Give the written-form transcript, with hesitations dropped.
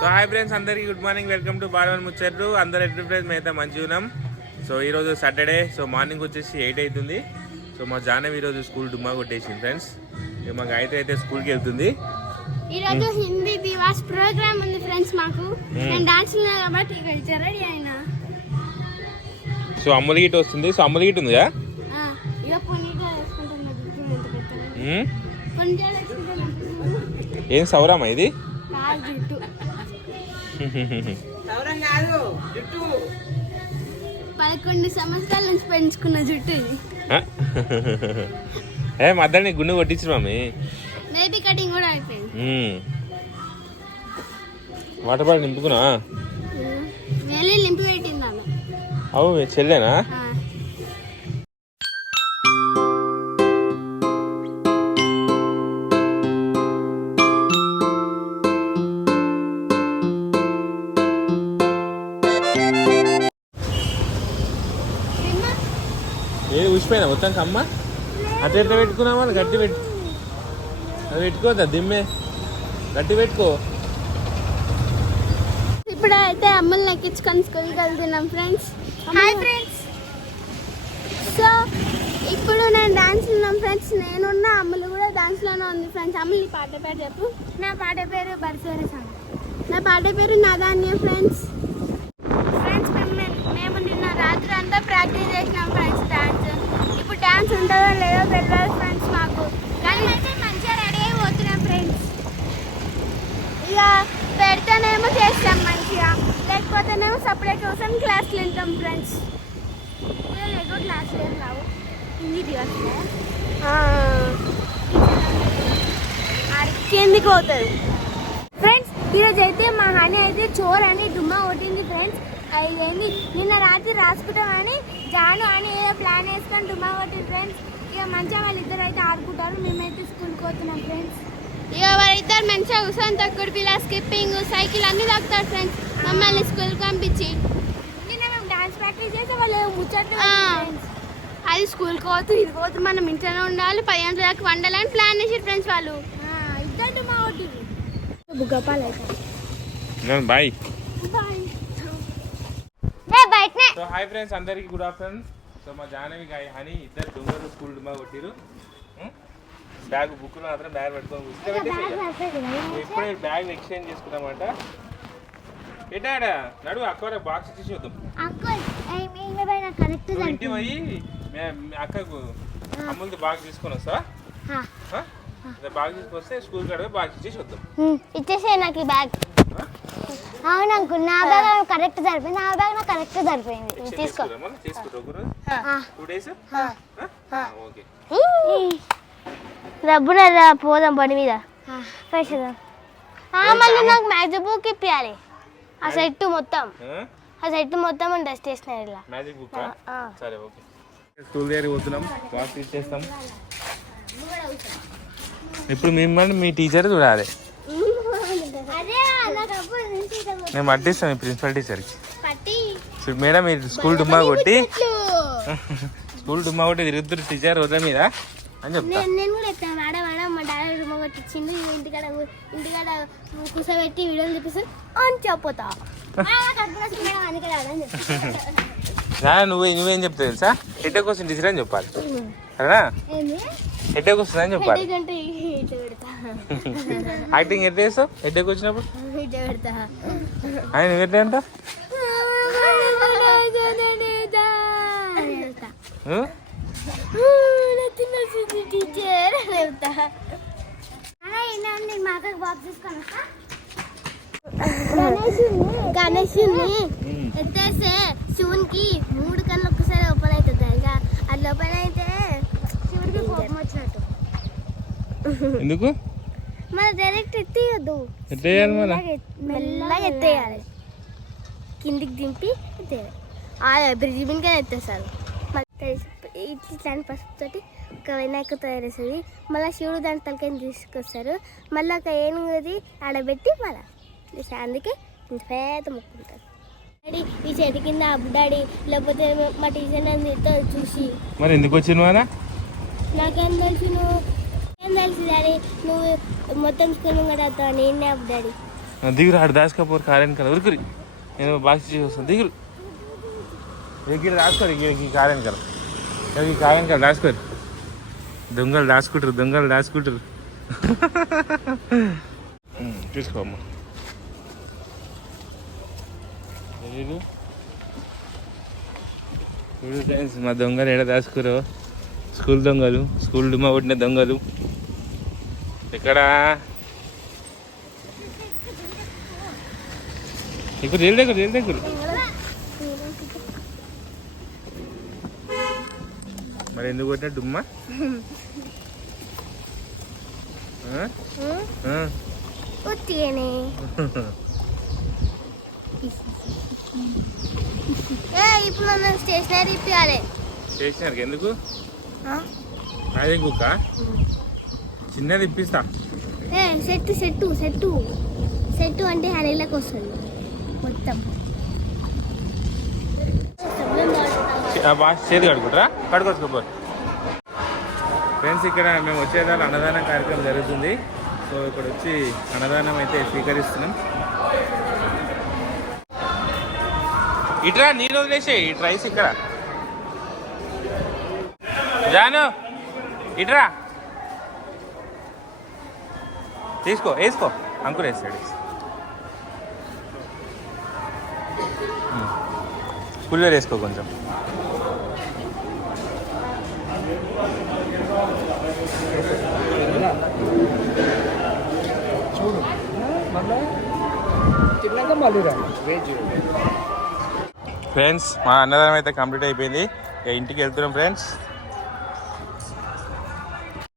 So hi friends అందరికి good morning, welcome to బాలవన్ ముచ్చట్లు. అందరు ఎట్లా ఫ్రెండ్స్ మేమైతే మంచిగా ఉన్నాం. సో ఈరోజు సాటర్డే, సో మార్నింగ్ వచ్చేసి 8 అవుతుంది. సో మా జానవి ఈరోజు స్కూల్ డుమ్మా కొట్టేసింది ఫ్రెండ్స్. ఇక మా గాయత్రి అయితే స్కూల్కి వెళ్తుంది. ఈరోజు హిందీ దివాస్ ప్రోగ్రామ్ ఉంది ఫ్రెండ్స్ మాకు. నేను డాన్స్ కాబట్టి ఇక్కడ రెడీ అయినా. సో అమ్ములు గిట్ వస్తుంది. సో అమ్ములు గిట్ ఉందిగా. ఏం సౌరామా ఇది? 11 సంవత్సరాల నుంచి పెంచుకున్న జుట్టు ఇది. మధ్య నీ గుండె కొట్టించు మమ్మీ. బేబీ కటింగ్ కూడా అయిపోయింది. వాటర్ బాటిల్ నింపుకున్నా వెళ్ళి నింపి పెట్టింది ఆమె. అవు చెల్లేనా? ఏది ఊసిపోయినా మొత్తం కమ్మ? అట్లా ఎట్లా పెట్టుకున్నావా? గట్టి పెట్టు, అది పెట్టుకోవద్దా దిమ్మే, గట్టి పెట్టుకో. ఇప్పుడు అయితే అమ్మల్ని ఎక్కించుకొని స్కూల్కి వెళ్తున్నాం ఫ్రెండ్స్. Hi friends. సో ఇప్పుడు నేను డాన్స్ ఉన్నాం ఫ్రెండ్స్. నేనున్న అమ్మలు కూడా డాన్స్లోనే ఉంది ఫ్రెండ్స్. అమ్మలు ఈ పాట పేరు చెప్పు. నా పాట పేరు బర్సోరి సాంగ్. నా పాట పేరు నాదాన్య ఫ్రెండ్స్. ఫ్రెండ్స్ మేము నిన్న రాత్రి అంతా ప్రాక్టీస్ చేసినాం ఫ్రెండ్స్ డాన్స్. ఇప్పుడు డాన్స్ ఉంటుందో లేదో తెలియదు ఫ్రెండ్స్ మాకు, కానీ అయితే మంచిగా రెడీ అయి పోతున్నాం ఫ్రెండ్స్. ఇక పెడితేనేమో చేస్తాం మంచిగా, లేకపోతేనేమో సపరేట్ కోసం క్లాస్లు వింటాం ఫ్రెండ్స్. ఎక్కువ క్లాసులు ఏం రావు, హిందీ దివస్లే కిందికి పోతుంది ఫ్రెండ్స్. ఈరోజు అయితే మా హనీ అయితే చోర్ అని డుమ్మా కొట్టింది ఫ్రెండ్స్. అయ్యింది నిన్న రాత్రి రాసుకుంటామని జాను అని ఏదో ప్లాన్ వేసుకొని డుమ్మా కొట్టింది ఫ్రెండ్స్. ఇక మంచిగా వాళ్ళిద్దరు అయితే ఆడుకుంటారు, మేమైతే స్కూల్కి పోతున్నాం ఫ్రెండ్స్. ఇక వాళ్ళిద్దరు మంచిగా కూర్చొని తక్కువ పిల్ల స్కిప్పింగ్ సైకిల్ అన్నీ తాగుతారు ఫ్రెండ్స్ మమ్మల్ని స్కూల్కి పంపించి. నిన్న మేము డాన్స్ ప్రాక్టీస్ చేస్తే వాళ్ళు ముచ్చట్లు అది స్కూల్కి పోతూ ఇది పోతూ మనం ఇంట్లోనే ఉండాలి, 10 గంటల దాకా వండాలని ప్లాన్ చేసారు ఫ్రెండ్స్ వాళ్ళు. ఇద్దరు డుమ్మా కొట్టింది. గోపాల్ అయితే బాయ్. సో హాయ్ ఫ్రెండ్స్ అందరికి గుడ్ ఆఫ్టర్నూన్. సో మా జానవి హనీ ఇద్దరు దొంగలు స్కూల్ డుమ్మా కొట్టిరు. బ్యాగ్ బుక్లు మాత్రం బ్యాగ్ పెట్టుకొని ఇప్పుడే బ్యాగ్ ఎక్స్చేంజ్ చేసుకుందామంట. ఎటాడా నడు అక్క బాక్స్ ఇచ్చి చూద్దాం. ఇంటి పోయి అక్కకు అమ్ములది బాగా తీసుకొని వస్తావా? బాగా తీసుకొస్తే స్కూల్ కాడ బాగా ఇచ్చేసి వద్దాం. ఇచ్చేసే నాకు ఈ బ్యాగ్. అవును అంకుల్, నా బ్యాగ్ కరెక్ట్ సరిపోయింది. నా బ్యాగ్ నాకు కరెక్ట్ సరిపోయింది. తీసుకో. రబ్బున పోదాం బండి మీద. మళ్ళీ నాకు మ్యాజిక్ బుక్ ఇప్పించాలి. ఆ సెట్ మొత్తం డస్ట్ చేసిన మ్యాజిక్ బుక్. సరే ఓకే. స్కూల్ దగ్గరికి పోతున్నాం, బాక్స్ ఇచ్చేస్తాం. ఇప్పుడు మిమ్మల్ని మీ టీచర్ చూడాలి. నేను పట్టిస్తాను ప్రిన్సిపల్ టీచర్కి. మేడం మీరు స్కూల్ డుమ్మా కొట్టి తిరుగుతున్నారు టీచర్ రోజుల మీద అని చెప్తా. నేను కూడా చెప్తాను, మేడం మేడం మా డాడీ డుమ్మా కొట్టించింది, ఇంటికాడ కూర్చోబెట్టి వీడియోలు చూపిస్తాను అని చెప్పతా. నువ్వేం చెప్తావు తెలుసా? హెడ్ క్వశ్చన్ టీచర్ అని చెప్పాలి. సరేనా? హెడ్ వస్తుంది అని చెప్పాలి. యాక్టింగ్ ఎట్లా చేస్తావు? హెడ్ వచ్చినప్పుడు ఆయన ఎట్లా అంట? గణేష్ ఎత్తేస్తే శివునికి 3 కళ్ళు ఒక్కసారి ఓపెన్ అవుతుంది. ఇంకా అది ఓపెన్ అయితే శివుడికి కోపం వచ్చినట్టు. ఎందుకు మన డైరెక్ట్ ఎత్తేయద్దు, మెల్లగా ఎత్తేయాలి. కిందికి దింపి ఎత్తేయాలి. బ్రిడ్జ్ మీదగా ఎత్తేస్తారు. ఇట్లాంటి పసుపుతోటి ఒక వినాయక తయారు చేస్తుంది. మళ్ళీ శివుడు దాని తలకని తీసుకొస్తారు. మళ్ళీ ఒక ఏనుగుది ఆడబెట్టి మళ్ళీ అందుకే ఇంత పేద మొక్కుంటారు. డాడీ ఈ చేతి కింద డాడీ, లేకపోతే మా టీచర్ నన్ను చూసి మరి ఎందుకు వచ్చిన నాకేం తెలుసు? నువ్వు ఏం తెలుసు డాడీ? నువ్వు మొత్తం స్కూల్ కూడా నేనే డాడీ. దిగురు ఆడు దాచుకపోరు కారేని కదా ఉరుకురి నేను బాక్స్ చేసి వస్తాను దిగురు దగ్గర దాచుకోరు ఈ కారేని కదా ఈ కాయని కదా దాచుకోరు దొంగలు దాచుకుంటారు చూసుకోమ్మ చూడు ఫ్రెండ్స్ మా దొంగలు ఎక్కడ దాచుకోరు స్కూల్ దొంగలు స్కూల్ డుమ్మా కొట్టిన దొంగలు ఎక్కడా ఇక్కడ జైలు దగ్గర మరి ఎందుకు కొట్టిన డుమ్మా ఇప్పుడు మనం స్టేషనరీ ఇప్పించాలి స్టేషనరీకి ఎందుకు అదే కుక్క చిన్నది ఇప్పిస్తా సెట్టు అంటే హనీలకు వస్తుంది మొత్తం చేతి కడుకుంటారా కడుకోవచ్చుకోపోరు ఫ్రెండ్స్ ఇక్కడ మేము వచ్చేదాన్ని అన్నదానం కార్యక్రమం జరుగుతుంది సో ఇక్కడ వచ్చి అన్నదానం అయితే స్వీకరిస్తున్నాం ఇట్రా నీళ్ళు వదిలేసే ఇటు రైస్ ఇక్కడ జాను ఇట్రా వేసుకో అంకుర్ వేస్తాడు పుల్లర్ వేసుకో కొంచెం చూడు తిన్నాక మళ్ళీ రా ఫ్రెండ్స్ మా అన్నదానం అయితే కంప్లీట్ అయిపోయింది ఇక ఇంటికి వెళ్తున్నాం ఫ్రెండ్స్